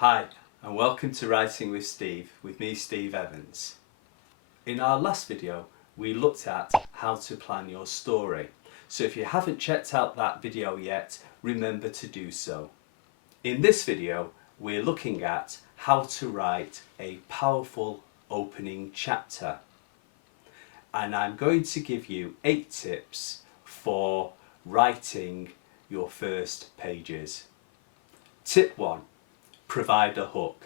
Hi, and welcome to Writing with Steve, with me, Steve Evans. In our last video, we looked at how to plan your story. So if you haven't checked out that video yet, remember to do so. In this video, we're looking at how to write a powerful opening chapter. And I'm going to give you 8 tips for writing your first pages. Tip 1. Provide a hook.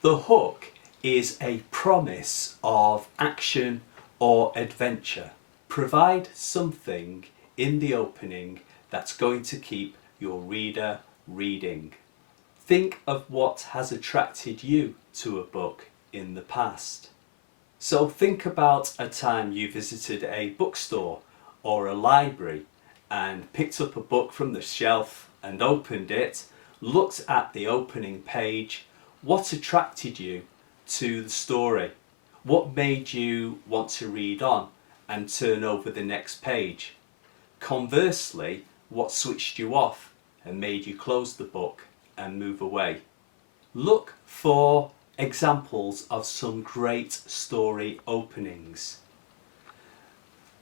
The hook is a promise of action or adventure. Provide something in the opening that's going to keep your reader reading. Think of what has attracted you to a book in the past. So think about a time you visited a bookstore or a library and picked up a book from the shelf and opened it, looked at the opening page. What attracted you to the story? What made you want to read on and turn over the next page? Conversely, what switched you off and made you close the book and move away? Look for examples of some great story openings.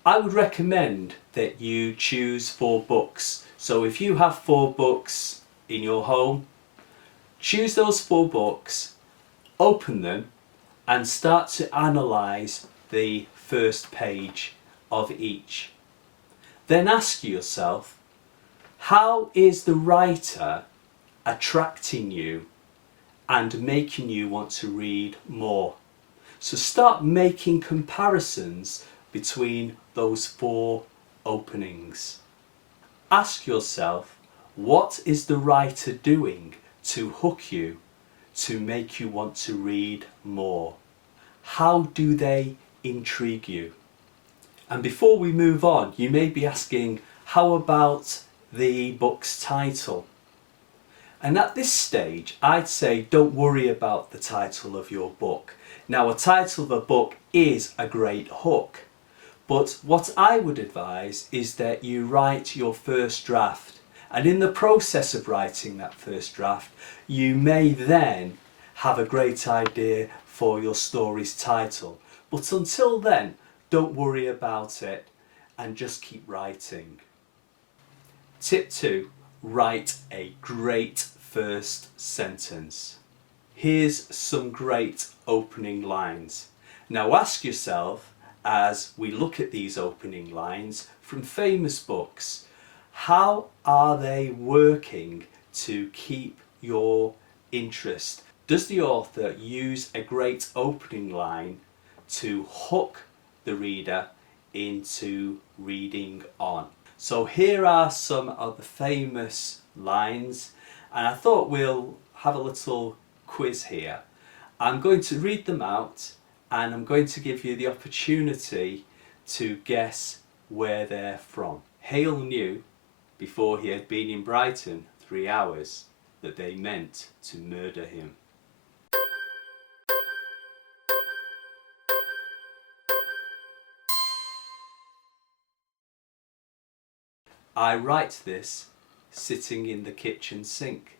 I would recommend that you choose 4 books. So if you have 4 books in your home, choose those 4 books, open them and start to analyse the first page of each. Then ask yourself, how is the writer attracting you and making you want to read more? So start making comparisons between those 4 openings. Ask yourself, what is the writer doing to hook you, to make you want to read more? How do they intrigue you? And before we move on, you may be asking, how about the book's title? And at this stage, I'd say don't worry about the title of your book. Now, a title of a book is a great hook, but what I would advise is that you write your first draft. And in the process of writing that first draft, you may then have a great idea for your story's title. But until then, don't worry about it and just keep writing. Tip 2. Write a great first sentence. Here's some great opening lines. Now ask yourself, as we look at these opening lines from famous books, how are they working to keep your interest? Does the author use a great opening line to hook the reader into reading on? So here are some of the famous lines, and I thought we'll have a little quiz here. I'm going to read them out and I'm going to give you the opportunity to guess where they're from. Hale knew, before he had been in Brighton 3 hours, that they meant to murder him. I write this sitting in the kitchen sink.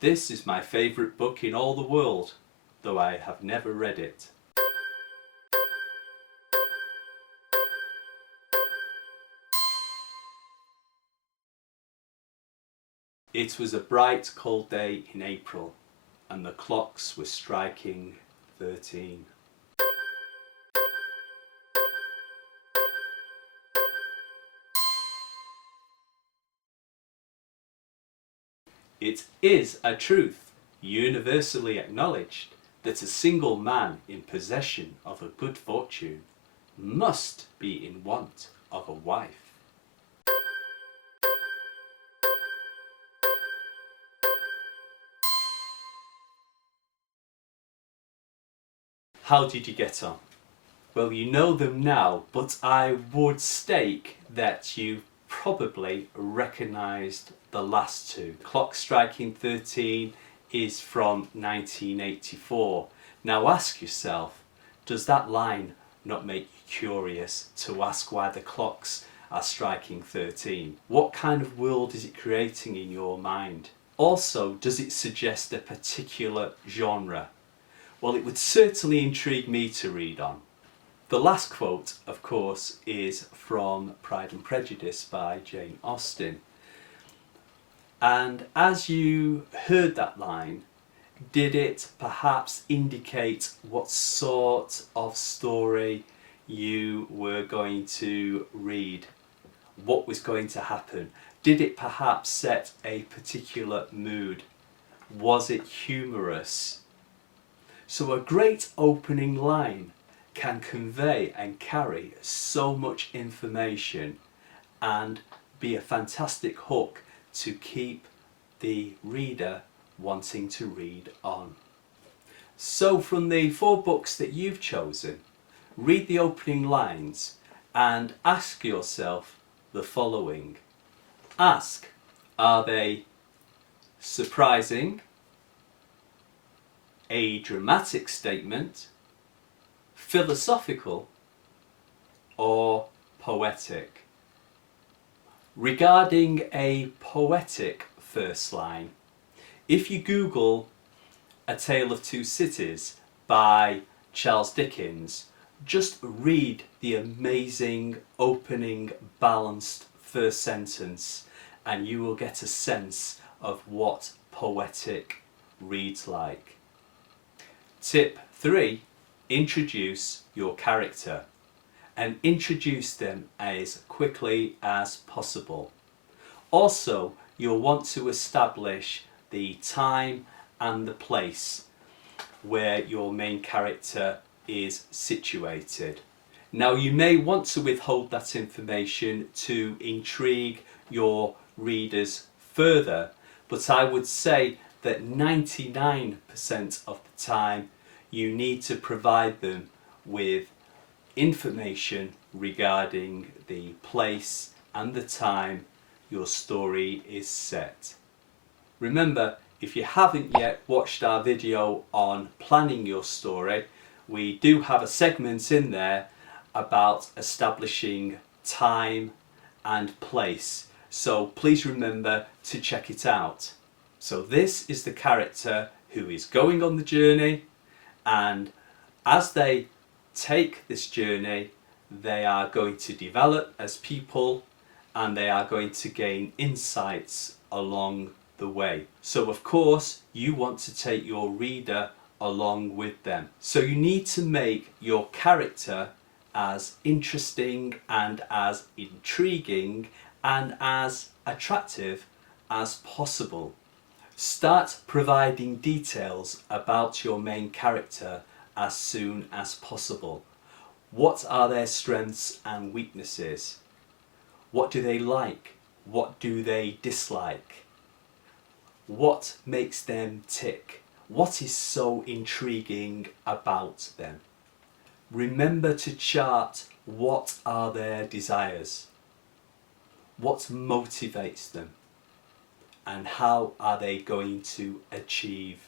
This is my favourite book in all the world, though I have never read it. It was a bright, cold day in April, and the clocks were striking 13. It is a truth, universally acknowledged, that a single man in possession of a good fortune must be in want of a wife. How did you get on? Well, you know them now, but I would stake that you probably recognised the last 2. Clock striking 13 is from 1984. Now ask yourself, does that line not make you curious to ask why the clocks are striking 13? What kind of world is it creating in your mind? Also, does it suggest a particular genre? Well, it would certainly intrigue me to read on. The last quote, of course, is from Pride and Prejudice by Jane Austen. And as you heard that line, did it perhaps indicate what sort of story you were going to read? What was going to happen? Did it perhaps set a particular mood? Was it humorous? So a great opening line can convey and carry so much information and be a fantastic hook to keep the reader wanting to read on. So from the 4 books that you've chosen, read the opening lines and ask yourself the following. Ask, are they surprising, a dramatic statement, philosophical, or poetic? Regarding a poetic first line, if you Google A Tale of Two Cities by Charles Dickens, just read the amazing opening balanced first sentence and you will get a sense of what poetic reads like. Tip 3, introduce your character and introduce them as quickly as possible. Also, you'll want to establish the time and the place where your main character is situated. Now, you may want to withhold that information to intrigue your readers further, but I would say that 99% of the time you need to provide them with information regarding the place and the time your story is set. Remember, if you haven't yet watched our video on planning your story, we do have a segment in there about establishing time and place, so please remember to check it out. So this is the character who is going on the journey, and as they take this journey they are going to develop as people and they are going to gain insights along the way. So of course you want to take your reader along with them. So you need to make your character as interesting and as intriguing and as attractive as possible. Start providing details about your main character as soon as possible. What are their strengths and weaknesses? What do they like? What do they dislike? What makes them tick? What is so intriguing about them? Remember to chart what are their desires, what motivates them, and how are they going to achieve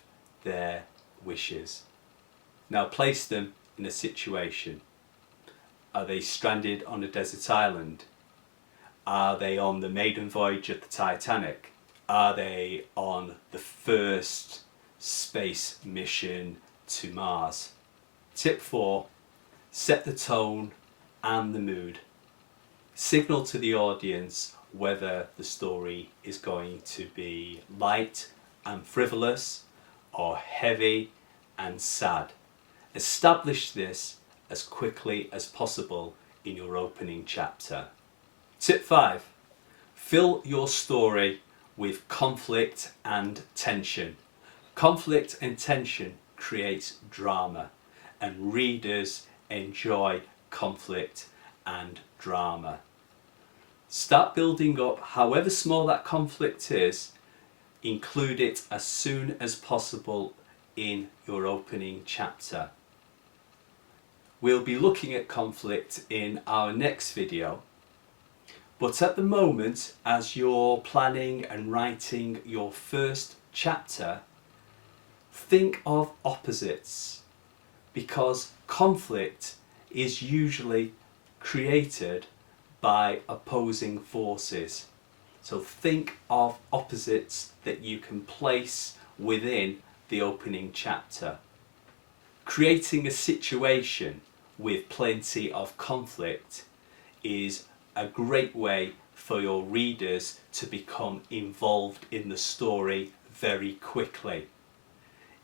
their wishes. Now place them in a situation. Are they stranded on a desert island? Are they on the maiden voyage of the Titanic? Are they on the first space mission to Mars? Tip 4, set the tone and the mood. Signal to the audience whether the story is going to be light and frivolous or heavy and sad. Establish this as quickly as possible in your opening chapter. Tip 5, fill your story with conflict and tension. Conflict and tension creates drama, and readers enjoy conflict and drama. Start building up, however small that conflict is, include it as soon as possible in your opening chapter. We'll be looking at conflict in our next video, but at the moment, as you're planning and writing your first chapter, think of opposites, because conflict is usually created by opposing forces. So think of opposites that you can place within the opening chapter. Creating a situation with plenty of conflict is a great way for your readers to become involved in the story very quickly.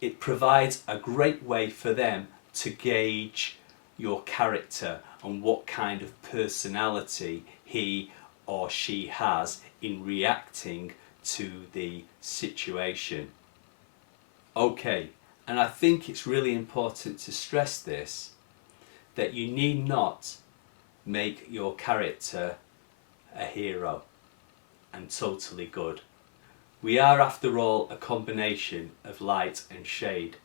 It provides a great way for them to gauge your character and what kind of personality he or she has in reacting to the situation. Okay, and I think it's really important to stress this, that you need not make your character a hero and totally good. We are, after all, a combination of light and shade.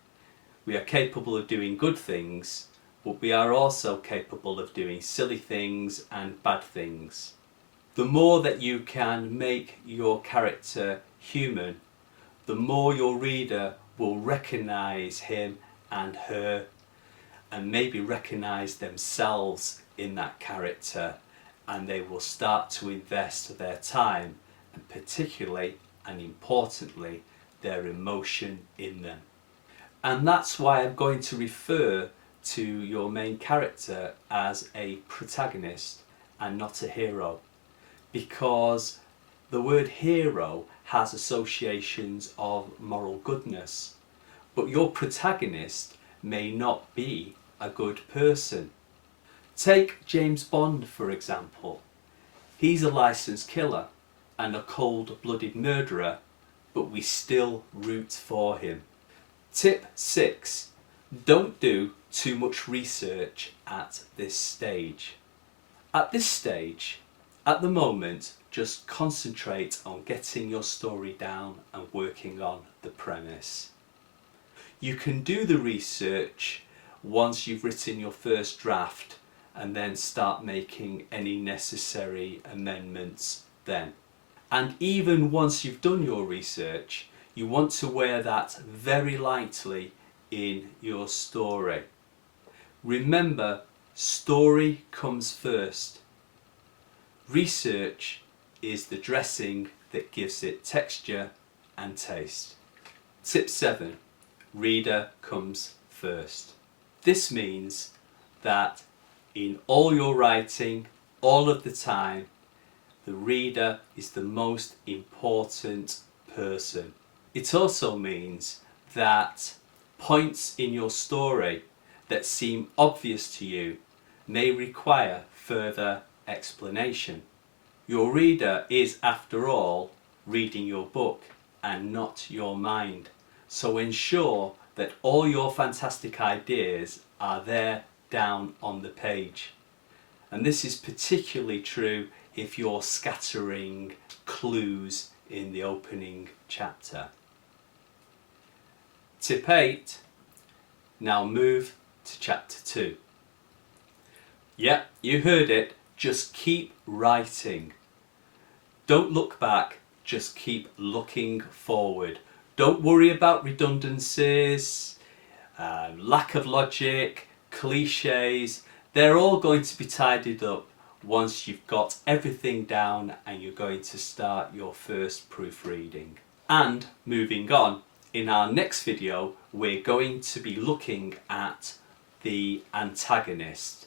We are capable of doing good things, but we are also capable of doing silly things and bad things. The more that you can make your character human, the more your reader will recognise him and her, and maybe recognise themselves in that character, and they will start to invest their time and particularly and importantly their emotion in them. And that's why I'm going to refer to your main character as a protagonist and not a hero, because the word hero has associations of moral goodness, but your protagonist may not be a good person. Take James Bond for example. He's a licensed killer and a cold-blooded murderer, but we still root for him. Tip 6. Don't do too much research at this stage. At this stage, at the moment, just concentrate on getting your story down and working on the premise. You can do the research once you've written your first draft and then start making any necessary amendments then. And even once you've done your research, you want to wear that very lightly in your story. Remember, story comes first. Research is the dressing that gives it texture and taste. Tip 7. Reader comes first. This means that in all your writing, all of the time, the reader is the most important person. It also means that points in your story that seem obvious to you may require further explanation. Your reader is, after all, reading your book and not your mind. So ensure that all your fantastic ideas are there down on the page. And this is particularly true if you're scattering clues in the opening chapter. Tip 8. Now move to chapter 2. Yep, you heard it. Just keep writing. Don't look back, just keep looking forward. Don't worry about redundancies, lack of logic, cliches. They're all going to be tidied up once you've got everything down and you're going to start your first proofreading. And moving on, in our next video we're going to be looking at the antagonist,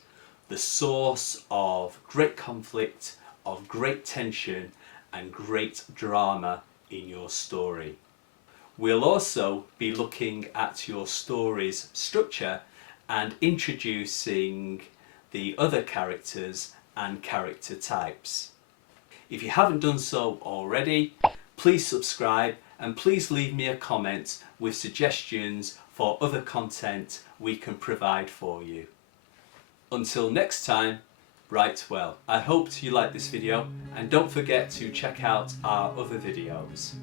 the source of great conflict, of great tension and great drama in your story. We'll also be looking at your story's structure and introducing the other characters and character types. If you haven't done so already, please subscribe and please leave me a comment with suggestions for other content we can provide for you. Until next time, write well. I hope you liked this video and don't forget to check out our other videos.